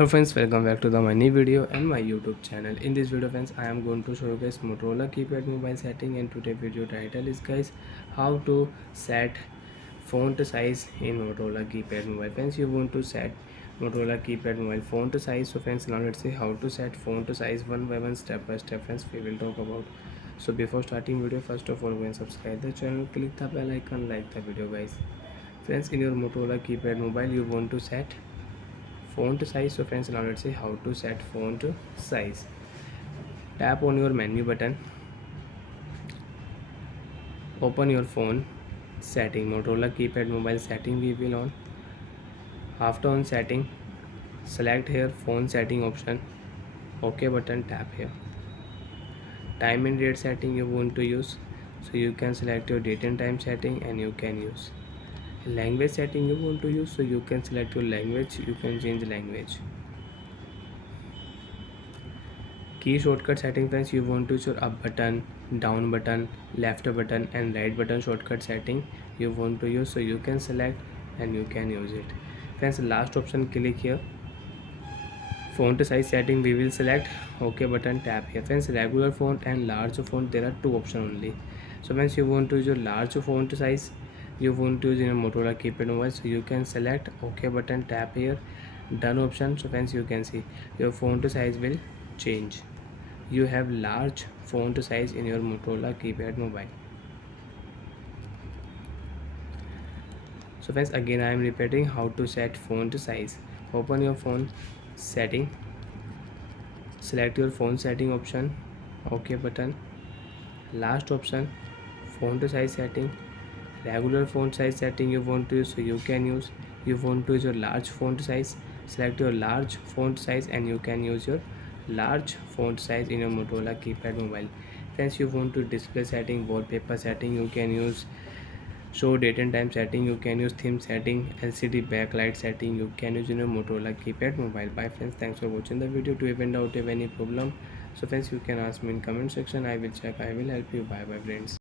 Hello friends, welcome back to my new video and my YouTube channel. In this video friends, I am going to show you guys Motorola keypad mobile setting, and today video title is guys how to set font size in Motorola keypad mobile. Friends, you want to set Motorola keypad mobile font size. So friends, now let's see how to set font size one by one, step by step. Friends, we will talk about. So before starting video, first of all go and subscribe the channel, click the bell icon, like the video guys. Friends, in your Motorola keypad mobile you want to set font size. So friends, now let's see how to set font size. Tap on your menu button, open your phone setting, Motorola keypad mobile setting we will on. After on setting, select here phone setting option, ok button, tap here. Time and date setting you want to use, so you can select your date and time setting, and you can use language setting you want to use, so you can select your language, you can change language. Key shortcut setting friends, you want to use your up button, down button, left button and right button shortcut setting you want to use, so you can select and you can use it. Friends, last option, click here font size setting, we will select ok button, tap here. Friends, regular font and large font, there are two options only. So friends, you want to use your large font size, you want to use in a Motorola keypad mobile, so you can select ok button, tap here, done option. So friends, you can see your font size will change. You have large font size in your Motorola keypad mobile. So friends, again I am repeating how to set font size. Open your phone setting, select your phone setting option, ok button, last option font size setting, regular font size setting you want to use, so you can use. You want to use your large font size, select your large font size and you can use your large font size in your Motorola keypad mobile. Friends, you want to display setting, wallpaper setting, you can use show date and time setting, you can use theme setting, LCD backlight setting you can use in your Motorola keypad mobile. Bye friends, thanks for watching the video. To even out if any problem, so friends, you can ask me in comment section, I will check, I will help you. Bye bye friends.